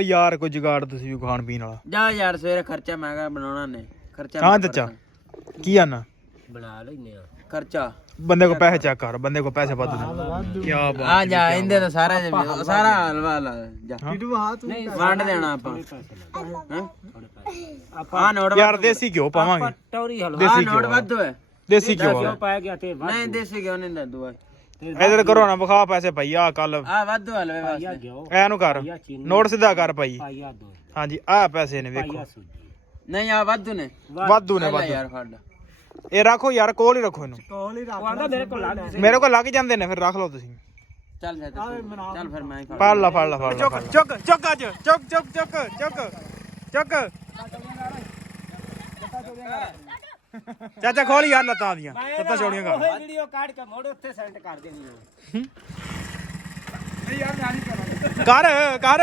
ਯਾਰ ਕੋਈ ਜੁਗਾੜ ਤੁਸੀਂ ਵੀ ਖਾਣ ਪੀਣ ਵਾਲਾ ਜਾ ਯਾਰ ਸਵੇਰੇ ਖਰਚਾ ਮਹਿੰਗਾ ਬਣਾਉਣਾ ਨੇ ਖਰਚਾ ਹਾਂ ਚਾਚਾ ਕੀ ਆਨਾ ਬਣਾ ਲੈਨੇ ਆ ਖਰਚਾ ਬੰਦੇ ਕੋ ਪੈਸੇ ਚੈੱਕ ਕਰ ਬੰਦੇ ਕੋ ਪੈਸੇ ਵੱਧ ਨੇ ਕੀ ਬਾਤ ਆ ਜਾ ਇਹਦੇ ਤਾਂ ਸਾਰਾ ਹਲਵਾ ਲਾ ਜਾ ਨਹੀਂ ਵੰਡ ਦੇਣਾ ਆਪਾਂ ਨੋਟ ਯਾਰ ਦੇਸੀ ਘਿਓ ਪਾਵਾਂਗੇ ਟੌਰੀ ਹਲਵਾ ਨੋਟ ਵਾਧੂ ਹੈ ਦੇਸੀ ਘਿਓ ਪਾਇਆ ਗਿਆ ਤੇ ਨਹੀਂ ਦੇਸੀ ਘਿਓ ਨਹੀਂ ਦਿੰਦਾ ਦੁਆ ਇਧਰ ਕਰੋ ਨਾ ਵਿਖਾ ਪੈਸੇ ਭਾਈ ਆ ਕੱਲ ਆ ਵਾਧੂ ਹਲਵੇ ਵਾਸਤੇ ਐਨੂੰ ਕਰ ਨੋਟ ਸਿੱਧਾ ਕਰ ਭਾਈ ਹਾਂਜੀ ਆ ਪੈਸੇ ਨੇ ਵੇਖੋ ਨਹੀਂ ਆ ਵਾਧੂ ਨੇ ਵਾਧੂ ਨੇ ਯਾਰ ਫੜ ਇਹ ਰੱਖੋ ਯਾਰ ਕੋਲ ਹੀ ਰੱਖੋ ਇਹਨੂੰ ਕੋਲ ਹੀ ਰੱਖ ਮੇਰੇ ਕੋਲ ਲੱਗ ਜਾਂਦੇ ਨੇ ਫਿਰ ਰੱਖ ਲਓ ਤੁਸੀਂ ਚੱਲ ਫਿਰ ਮੈਂ ਫੜ ਲਾ ਚੁੱਕ ਚੁੱਕ ਅੱਜ ਚੁੱਕ ਚਾਚਾ ਖੋਲ ਯਾਰ ਲੱਤਾਂ ਦੀਆਂ ਲੱਤਾਂ ਛੋੜੀਆਂ ਕਰ ਵੀਡੀਓ ਕੱਢ ਕੇ ਮੋੜ ਉੱਥੇ ਸੈਂਡ ਕਰ ਦੇਣੀ ਨਹੀਂ ਯਾਰ ਮੈਂ ਨਹੀਂ ਕਰ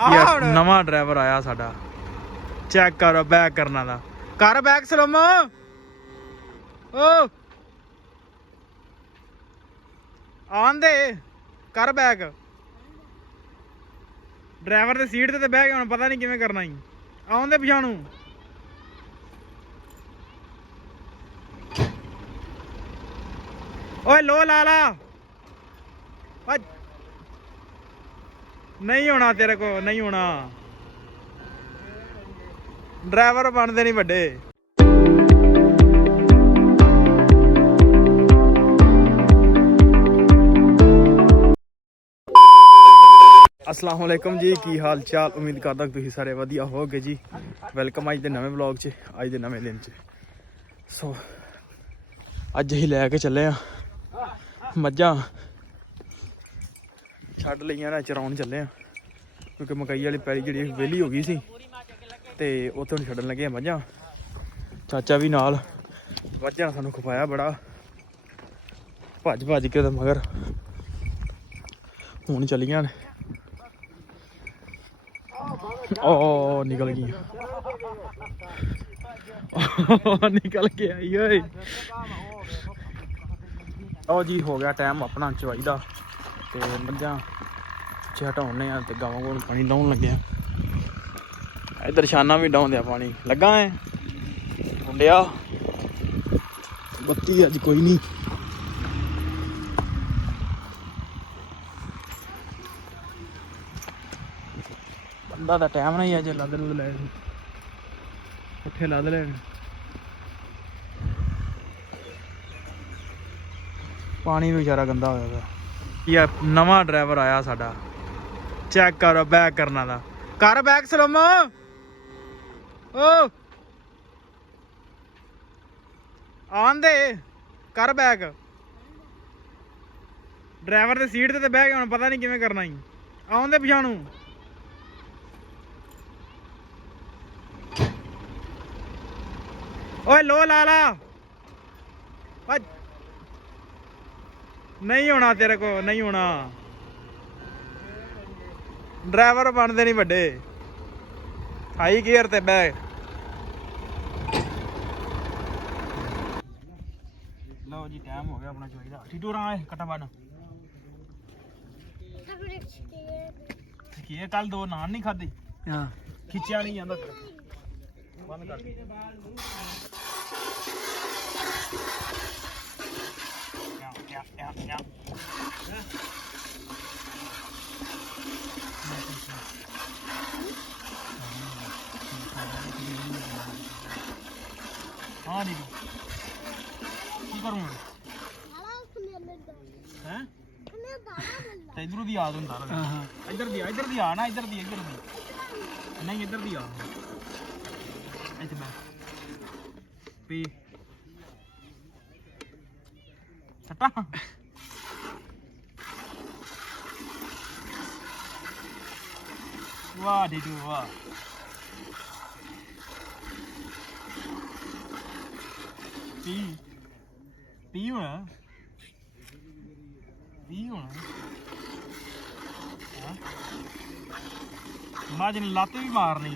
ਆਹ ਨਵਾਂ ਡਰਾਈਵਰ ਆਇਆ ਸਾਡਾ ਚੈੱਕ ਕਰ ਬੈਕ ਕਰਨਾ ਦਾ ਕਰ ਬੈਕ ਸਲੋਮੋ ਓ ਆਂਦੇ ਕਰ ਬੈਕ ਡਰਾਈਵਰ ਦੀ ਸੀਟ ਤੇ ਬਹਿ ਕੇ ਹੁਣ ਪਤਾ ਨਹੀਂ ਕਿਵੇਂ ਕਰਨਾ ਹੀ ਆਉਂਦੇ ਪਛਾਣੂ ਓਏ ਲੋ ਲਾ ਨਹੀਂ ਹੋਣਾ ਤੇਰੇ ਕੋ ਨਹੀਂ ਹੋਣਾ ਡਰਾਈਵਰ ਬਣਦੇ ਨਹੀਂ ਵੱਡੇ अस्सलाम वालेकुम जी की हाल चाल उम्मीद करदा तुसीं सारे वधिया होगे जी वेलकम अज दे नवें ब्लॉग च अज दे नवें दिन च सो अज असीं लैके चले मज्झां छड्ड लईआं ना चराउण चले क्योंकि मकई वाली पैली जिहड़ी वेली हो गई सी ते उत्थे हुण छड्डण लगे मज्झां चाचा भी नाल मज्झां सानूं खपाया बड़ा भज के मगर हुण चलियां ने ओ निकल गई निकल के आई ओए ओ जी हो गया टाइम अपना चवाई का ते मझां हटाने ते गावां कोल पानी डाउन लगे इधर शाना भी डाउन दिया पानी लगा है मुंडिया बत्ती अज कोई नहीं बंदा तो टाइम नहीं अज लद लुद ले पुट्ठे लद ले पानी भी बेचारा गंदा होया पिया नवा ड्राइवर आया साडा चेक कर बैक करना दा कर बैक सलोमो ओ आंदे कर बैक ड्राइवर की सीट ते बह के हुण पता नहीं किवें करना ही आउंदे पछाणू ओए लो ला नहीं होना तेरे को नहीं होना ड्राइवर बनते नहीं बड़े हाई गियर ते बह लो जी टाइम हो गया अपना चोई दा ठीटू रहा कटा बन ये कल दो नान नहीं खाधी हां खिंचा नहीं जांदा बंद कर हाँ दीदी की करूँ हैं इधर दी याद होंदा इधर दी आ ना इधर दी नहीं इधर दी आ इधर मैं पी सट्टा वाह दीदी वाह पी होना बाज ने लत्त भी मारनी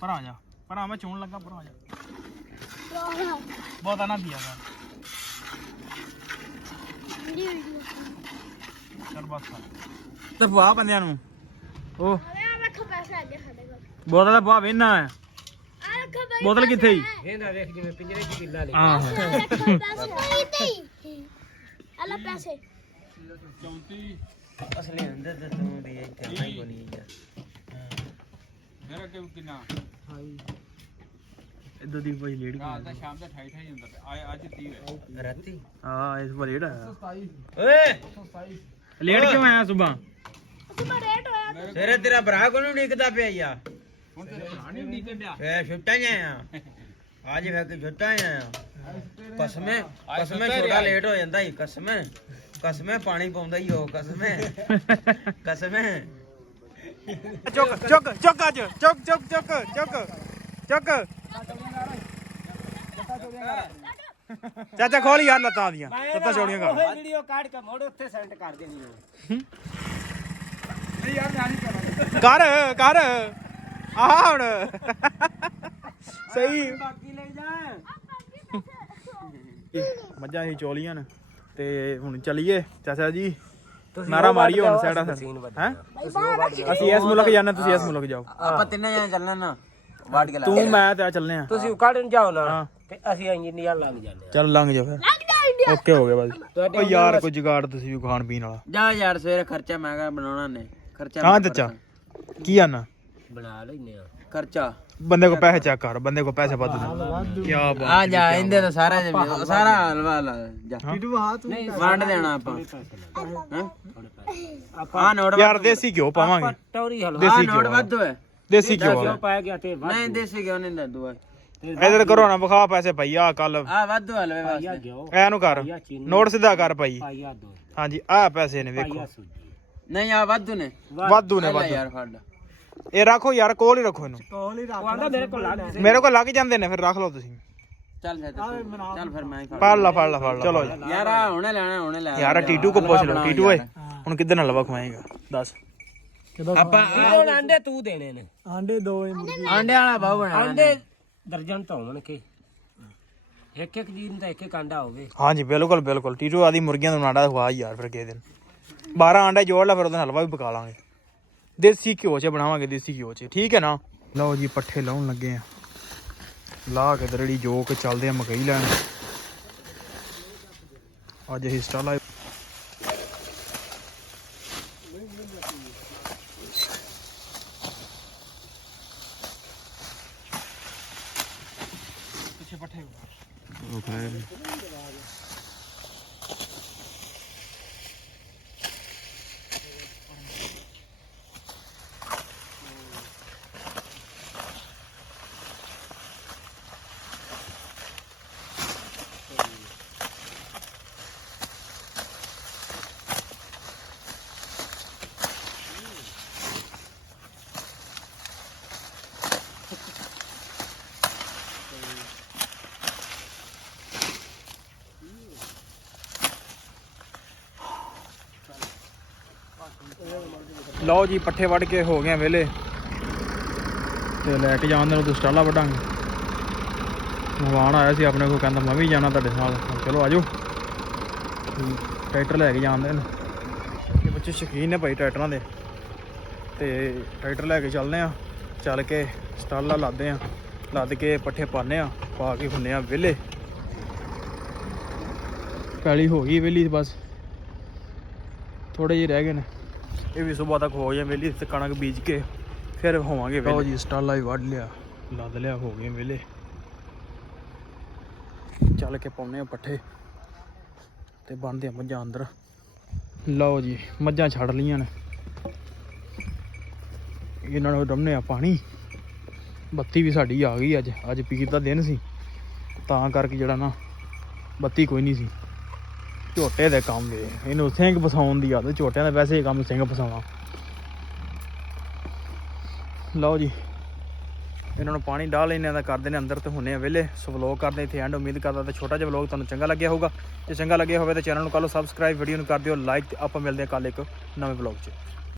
पर आ जा पर मैं चून लगा पर आ जा बहुत आना दिया ਤੇ ਪਵਾ ਬੰਦਿਆਂ ਨੂੰ ਉਹ ਵੇਖੋ ਪੈਸੇ ਆ ਗਏ ਸਾਡੇ ਕੋਲ ਬੋਤਲ ਦਾ ਪਵਾ ਵੇਨਾ ਹੈ ਆ ਰੱਖੋ ਬਈ ਬੋਤਲ ਕਿੱਥੇ ਹੀ ਇਹਦਾ ਵੇਖ ਜਿਵੇਂ ਪਿੰਜਰੇ 'ਚ ਕਿੱਲਾ ਲੈ ਹਾਂ ਰੱਖੋ ਪੈਸੇ ਆਲਾ ਪੈਸੇ ਅਸਲੀ ਅੰਦਰ ਤੇ ਤੂੰ ਦੀ ਇੱਥੇ ਨਹੀਂ ਕੋਨੀ ਯਾਰ ਮੇਰਾ ਕਿੰਨਾ ਇਦਾਂ ਦੀ ਭਾਈ ਲੇਡੀ ਰਾਤ ਦਾ ਸ਼ਾਮ ਦਾ 28 ਹੁੰਦਾ ਪਿਆ ਅੱਜ 30 ਹੈ ਰਾਤੀ ਹਾਂ ਇਸ ਵਾਰ ਲੇਟ ਆਇਆ ਓਏ ਲੇਟ ਕਿਉਂ ਆਇਆ ਸੁਬਾ ਤੁਮਾ ਰੇਟ ਹੋਇਆ ਸਵੇਰੇ ਤੇਰਾ ਭਰਾ ਕੋਲ ਡਿੱਗਦਾ ਪਿਆ ਯਾ ਹੁਣ ਤੇ ਰਾਣੀ ਨਹੀਂ ਕੱਢਿਆ ਫੇ ਛੁੱਟਾ ਆਇਆ ਅੱਜ ਫੇ ਕਿ ਛੁੱਟਾ ਆਇਆ ਕਸਮੇ ਛੋਟਾ ਲੇਟ ਹੋ ਜਾਂਦਾ ਹੀ ਕਸਮੇ ਪਾਣੀ ਪਾਉਂਦਾ ਹੀ ਉਹ ਕਸਮੇ ਚੁੱਕ ਅੱਜ ਚੁੱਕ ਚਾਚਾ ਖੋਲ ਯਾਰ ਲੱਤਾਂ ਦੀਆਂ ਲੱਤਾਂ ਛੋੜੀਆਂ ਕਰ ਵੀਡੀਓ ਕੱਢ ਕੇ ਮੋੜ ਉੱਥੇ ਸੈਂਡ ਕਰ ਦੇਣੀ ਕਰ ਆਹ ਹੁਣ ਸਹੀ ਬਾਕੀ ਲੈ ਜਾ ਮੱਝਾਂ ਹੀ ਚੋਲੀਆਂ ਨੇ ਤੇ ਹੁਣ ਚਲੀਏ ਚਾਚਾ ਜੀ ਨਾਰਾ ਮਾਰੀਓ ਹੁਣ ਸਾਈਡਾਂ ਹੈ ਅਸੀਂ ਇਸ ਮੁਲਕ ਜਾਣਾ ਤੁਸੀਂ ਇਸ ਮੁਲਕ ਜਾਓ ਆਪਾਂ ਤਿੰਨੇ ਜਣੇ ਚੱਲਣਾ ਨਾ ਵਾਟ ਕੇ ਲਾ ਤੂੰ ਮੈਂ ਤੇ ਆ ਚੱਲਨੇ ਆ ਤੁਸੀਂ ਕੱਢਣ ਜਾਓ ਨਾ ਹਾਂ ਤੇ ਅਸੀਂ ਇੰਜੀਨੀਅਰ ਲੱਗ ਜਾਂਦੇ ਚੱਲ ਲੰਘ ਜਾ ਫਿਰ ਲੱਗ ਜਾ ਇੰਡੀਆ ਓਕੇ ਹੋ ਗਿਆ ਬਾਜੀ ਓ ਯਾਰ ਕੋਈ ਜੁਗਾੜ ਤੁਸੀਂ ਵੀ ਖਾਣ ਪੀਣ ਵਾਲਾ ਜਾ ਯਾਰ ਸਵੇਰੇ ਖਰਚਾ ਮੈਂ ਕਹਾਂ ਬਣਾਉਣਾ ਨੇ ਖਰਚਾ ਹਾਂ ਚਾਚਾ ਕੀ ਆਨਾ ਬਣਾ ਲੈਨੇ ਆ ਖਰਚਾ ਬੰਦੇ ਕੋ ਪੈਸੇ ਚੈੱਕ ਕਰ ਬੰਦੇ ਕੋ ਪੈਸੇ ਵੱਧ ਨੇ ਕੀ ਬਾਤ ਆ ਜਾ ਇਹਦੇ ਤਾਂ ਸਾਰਾ ਸਾਰਾ ਹਲਵਾ ਲਾ ਜਾ ਨਹੀਂ ਵੰਡ ਦੇਣਾ ਆਪਾਂ ਆਪਾਂ ਨੋਟ ਯਾਰ ਦੇਸੀ ਘਿਓ ਪਾਵਾਂਗੇ ਟੌਰੀ ਹਲਵਾ ਦੇਸੀ ਨੋਟ ਘਿਓ ਵੱਧ ਹੋਏ ਦੇਸੀ ਘਿਓ ਵਾਲਾ ਪਾਇਆ ਗਿਆ ਤੇ ਨਹੀਂ ਦੇਸੀ ਘਿਓ ਨਹੀਂ ਦੱਦੂ ਇਧਰ ਕਰੋ ਨਾ ਵਿਖਾ ਪੈਸੇ ਭਾਈ ਆ ਕੱਲ ਆ ਵਾਧੂ ਹਲਵੇ ਵਾਸਤੇ ਐਨੂੰ ਕਰ ਨੋਟ ਸਿੱਧਾ ਕਰ ਭਾਈ ਹਾਂਜੀ ਆ ਪੈਸੇ ਨੇ ਵੇਖੋ ਨਹੀਂ ਆ ਵਾਧੂ ਨੇ ਵਾਧੂ ਨੇ ਲੈ ਵਾਧੂ ਯਾਰ ਫੜ ਇਹ ਰੱਖੋ ਯਾਰ ਕੋਲ ਹੀ ਰੱਖੋ ਇਹਨੂੰ ਮੇਰੇ ਕੋਲ ਲੱਗ ਮੇਰੇ ਕੋਲ ਲੱਗ ਜਾਂਦੇ ਨੇ ਫਿਰ ਰੱਖ ਲਓ ਤੁਸੀਂ ਚੱਲ ਫਿਰ ਮੈਂ ਹੀ ਫੜ ਲਾ ਚਲੋ ਜੀ ਯਾਰ ਆ ਹੁਣੇ ਲੈ ਯਾਰ ਟੀਟੂ ਕੋ ਪੁੱਛ ਲਓ ਟੀਟੂ ਓਏ ਹੁਣ ਕਿੱਧਰ ਨਾਲ ਹਲਵਾ ਖਵਾਏਗਾ ਦੱਸ ਆਪਾਂ ਆਂਡੇ ਤੂੰ ਦੇਣੇ ਨੇ ਆਂਡੇ ਵਾਲਾ ਬਾਹੂ ਬਣਾ ਆਂਡੇ ਦਰਜਨ ਤੋਂ ਹੋਣ ਕੇ ਇੱਕ ਜੀਨ ਦਾ ਇੱਕ ਆਂਡਾ ਹੋਵੇ ਹਾਂਜੀ ਬਿਲਕੁਲ ਟੀਟੂ ਆਦੀ ਮੁਰਗੀਆਂ ਨੂੰ ਆਂਡਾ ਖਵਾ ਯਾਰ ਫਿਰ ਕਿਸੇ ਦਿਨ 12 ਆਂਡੇ ਜੋੜ ਲਾ ਫਿਰ ਉਹਦਾ ਹਲਵਾ ਵੀ ਪਕਾ ਲਾਂਗੇ ਦੇਸੀ ਘਿਓ ਚ ਬਣਾਵਾਂਗੇ ਦੇਸੀ ਘਿਓ ਚ ਠੀਕ ਹੈ ਨਾ ਲਓ ਜੀ ਪੱਠੇ ਲਾਉਣ ਲੱਗੇ ਆ ਲਾ ਕੇ ਦਰੜੀ ਜੋ ਕੇ ਚੱਲਦੇ ਆ ਮਕਈ ਲੈਣ ਅੱਜ ਇਹ ਸਟਾਲਾ ਪਿੱਛੇ ਪੱਠੇ ਲਓ ਜੀ ਪੱਠੇ ਵੱਢ ਕੇ ਹੋ ਗਏ ਵੇਲੇ ਤੇ ਲੈ ਕੇ ਜਾਣ ਦੇ ਨੂੰ ਸਟਾਲਾ ਵੱਢਾਂਗੇ ਮਹਿਮਾਨ ਆਇਆ ਸੀ ਆਪਣੇ ਕੋਲ ਕਹਿੰਦਾ ਮੈਂ ਵੀ ਜਾਣਾ ਤੁਹਾਡੇ ਨਾਲ ਚਲੋ ਆਜੋ ਟਰੈਕਟਰ ਲੈ ਕੇ ਜਾਂਦੇ ਨੇ ਇਹ ਬੱਚੇ ਸ਼ੌਕੀਨ ਨੇ ਭਾਈ ਟਰੈਕਟਰਾਂ ਦੇ ਤੇ ਟਰੈਕਟਰ ਲੈ ਕੇ ਚੱਲਦੇ ਆ ਚੱਲ ਕੇ ਸਟਾਲਾ ਲਾਦੇ ਆ ਲੱਦ ਕੇ ਪੱਠੇ ਪਾਉਂਦੇ ਆ ਪਾ ਕੇ ਹੁੰਦੇ ਆ ਵੇਲੇ ਪੈਲੀ ਹੋ ਗਈ ਵੇਲੀ ਬਸ ਥੋੜੇ ਜਿਹੇ ਰਹਿ ਗਏ ਨੇ ਇਹ ਵੀ ਸਵੇਰ ਤੱਕ ਹੋ ਜਾਏ ਵੇਲੀ ਤੇ ਕਣਕ ਬੀਜ ਕੇ ਫਿਰ ਹੋਵਾਂਗੇ ਵੇਲੇ ਜੀ ਸਟਾਲਾ ਵੀ ਵੱਢ ਲਿਆ ਲੱਦ ਲਿਆ ਹੋ ਗਏ ਵੇਲੇ ਚੱਲ ਕੇ ਪਾਉਨੇ ਆ ਪੱਠੇ ਤੇ ਬੰਨਦੇ ਆ ਮੱਝਾਂ ਅੰਦਰ ਲਓ ਜੀ ਮੱਝਾਂ ਛੱਡ ਲੀਆਂ ਨੇ ਇਹਨਾਂ ਨੂੰ ਡੰਮਨੇ ਆ ਪਾਣੀ ਬੱਤੀ ਵੀ ਸਾਡੀ ਆ ਗਈ ਅੱਜ ਪੀਰ ਦਾ ਦਿਨ ਸੀ ਤਾਂ ਕਰਕੇ ਜਿਹੜਾ ਨਾ ਬੱਤੀ ਕੋਈ ਨਹੀਂ ਸੀ ਝੋਟੇ ਦੇ ਕੰਮ ਦੇ ਇਹਨੂੰ ਸਿੰਘ ਫਸਾਉਣ ਦੀ ਆਦਤ ਝੋਟਿਆਂ ਦਾ ਵੈਸੇ ਹੀ ਕੰਮ ਸਿੰਘ ਫਸਾਉਣਾ ਲਓ ਜੀ ਇਹਨਾਂ ਨੂੰ ਪਾਣੀ ਡਾਹ ਲੈਣੇ ਦਾ ਕਰਦੇ ਨੇ ਅੰਦਰ ਤੇ ਹੁੰਨੇ ਆ ਵੇਲੇ ਸੋ ਵਲੌਗ ਕਰਦੇ ਇੱਥੇ ਐਂਡ ਉਮੀਦ ਕਰਦਾ ਤੇ ਛੋਟਾ ਜਿਹਾ ਵਲੌਗ ਤੁਹਾਨੂੰ ਚੰਗਾ ਲੱਗਿਆ ਹੋਊਗਾ ਜੇ ਚੰਗਾ ਲੱਗਿਆ ਹੋਵੇ ਤਾਂ ਚੈਨਲ ਨੂੰ ਕਰ ਲਓ ਸਬਸਕ੍ਰਾਈਬ ਵੀਡੀਓ ਨੂੰ ਕਰ ਦਿਓ ਲਾਈਕ ਤੇ ਆਪਾਂ ਮਿਲਦੇ ਹਾਂ ਕੱਲ ਇੱਕ ਨਵੇਂ ਵਲੌਗ 'ਚ